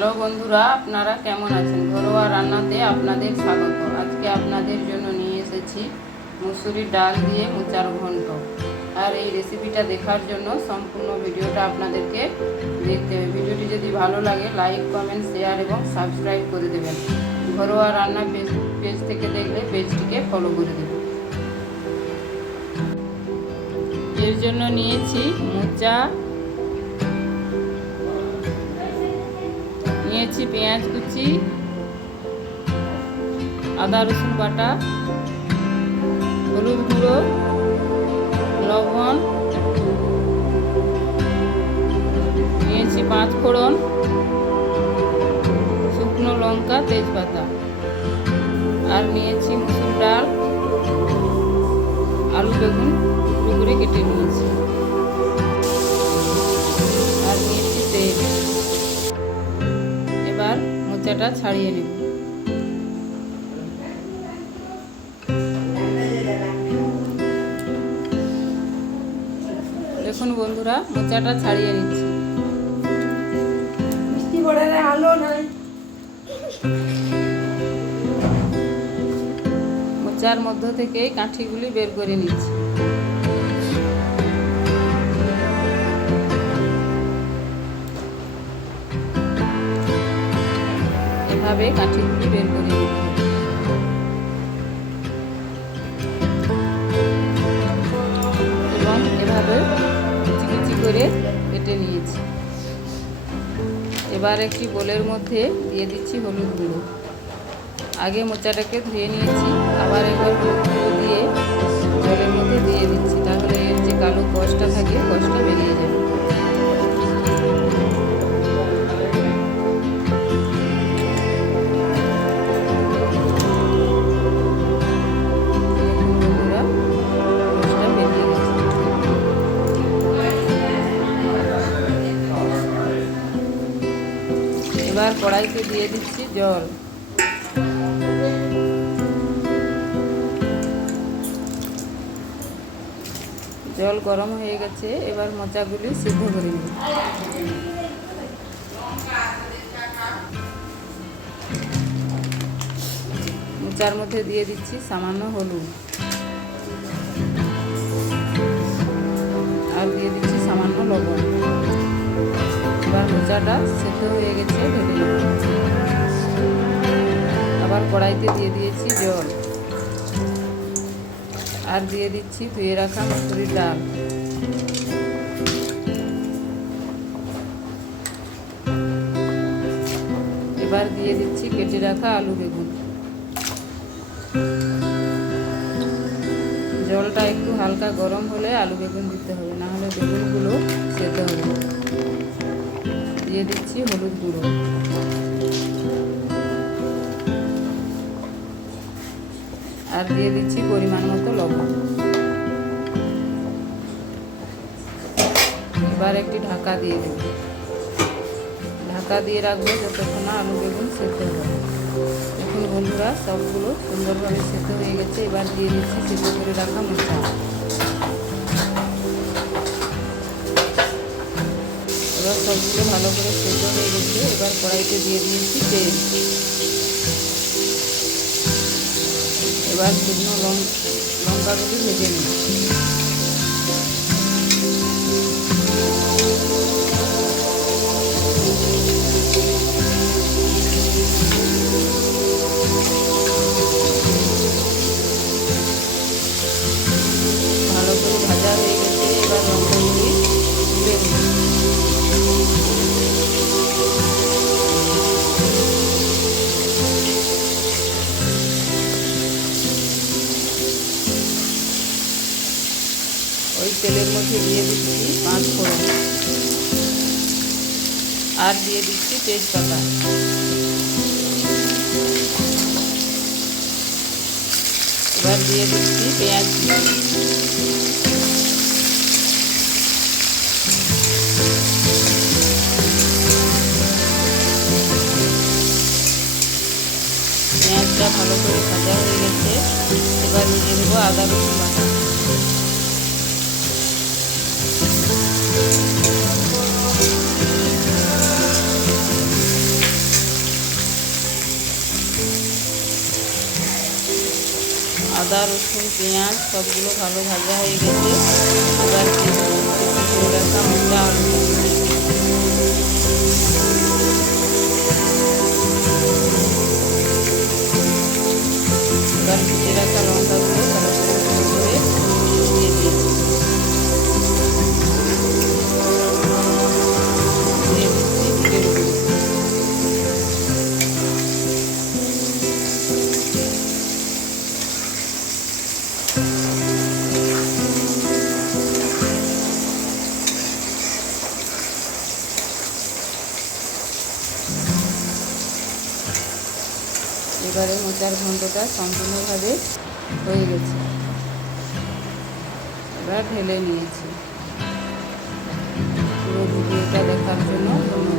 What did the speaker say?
Hello বন্ধুরা, আপনারা কেমন আছেন? ঘরোয়া রান্নাতে আপনাদের স্বাগত। আজকে আপনাদের জন্য নিয়ে এসেছি মুসুরির ডাল দিয়ে মোচার ঘন্ট। আর এই রেসিপিটা দেখার জন্য সম্পূর্ণ ভিডিওটা আপনাদেরকে দেখতে হবে। ভিডিওটি যদি ভালো লাগে লাইক, কমেন্ট, শেয়ার এবং সাবস্ক্রাইব করে দেবেন। ঘরোয়া রান্না পেজ থেকে দেখলে পেজটিকে ফলো করে দেবেন। এর জন্য নিয়েছি মোচা, নিয়েছি পেঁয়াজ কুচি, আদা রসুন বাটা, হলুদ গুঁড়ো, লবণ, নিয়েছি 5 ফোড়ন, শুকনো লঙ্কা, তেজপাতা, আর নিয়েছি মুসুর ডাল, আলু বেগুন টুকরো করে কেটে নিয়েছি, আর নিয়েছি তেল। এবার মোচাটা ছাড়িয়ে নেব। দেখুন বন্ধুরা, মোচাটা ছাড়িয়ে নিচ্ছি। মোচার মধ্য থেকে কাঠিগুলি বের করে নিচ্ছি। এভাবে কাঠিগুলি বের করে নিচ্ছি এবং এভাবে কুচি কুচি করে কেটে নিয়েছি। এবার একটি বোলের মধ্যে দিয়ে দিচ্ছি হলুদ গুঁড়ো। আগে মোচাটাকে ধুয়ে নিয়েছি, আবার একবার হলুদ গুঁড়ো দিয়ে জলের মধ্যে দিয়ে দিচ্ছি, তাহলে এর যে কালো কষটা থাকে কষটা বেরিয়ে যাবে। এবার কড়াইতে দিয়ে দিচ্ছি জল। জল গরম হয়ে গেছে, এবার মোচাগুলি সিদ্ধ করে নেব। মোচার মধ্যে দিয়ে দিচ্ছি সামান্য হলুদ, আর দিয়ে দিচ্ছি সামান্য লবণ। এবার মোচাটা সেদ্ধ হয়ে গেছে, ঢেলে নেব। আবার কড়াইতে দিয়ে দিয়েছি জল, আর দিয়ে দিচ্ছি ধুয়ে রাখা মুসুরির ডাল। এবার দিয়ে দিচ্ছি কেটে রাখা আলু বেগুন। জলটা একটু হালকা গরম হলে আলু বেগুন দিতে হবে, না হলে বেগুনগুলো সেদ্ধ হবে। দিয়ে দিচ্ছি হলুদ গুঁড়ো, আর দিয়ে দিচ্ছি পরিমাণ মতো লবণ। এবার একটি ঢাকা দিয়ে দেব। ঢাকা দিয়ে রাখবো যতক্ষণ না আলু বেগুন সেদ্ধ হবে। দেখুন বন্ধুরা, সবগুলো সুন্দরভাবে সেদ্ধ হয়ে গেছে। এবার দিয়ে দিচ্ছি সেদ্ধ করে রাখা মোচা। এবার সবগুলো ভালো করে সেদ্ধ হয়ে গেছে। এবার কড়াইতে দিয়ে দিয়েছি তেল। এবার শুকনো লঙ্কাগুলি ভেজে নিই। ভালো করে ভাজা হয়ে গেছে, এবার লঙ্কাগুলি তুলে নিই। ওই তেলের মধ্যে দিয়ে দিচ্ছি 5 ফোড়ন, আর দিয়ে দিচ্ছি তেজপাতা। এবার দিয়ে দিচ্ছি পেঁয়াজ। পেঁয়াজটা ভালো করে ভাজা হয়ে গেছে। এবার দিয়ে দেবো আদা রসুন বাটা। আদা রসুন পেঁয়াজ সবগুলো ভালো ভাজা হয়ে গেছে। এবার দিয়ে রাখা মোটা আলু, এবার ভেজে রাখা লঙ্কাগুলো ভালো করে দিয়ে দিয়েছি। দিয়ে দিচ্ছি জিরের গুঁড়ো। এবারে মোচার ঘন্টটা সম্পূর্ণভাবে হয়ে গেছে। এবার ঢেলে নিয়েছি। পুরো ভিডিওটা দেখার জন্য ধন্যবাদ।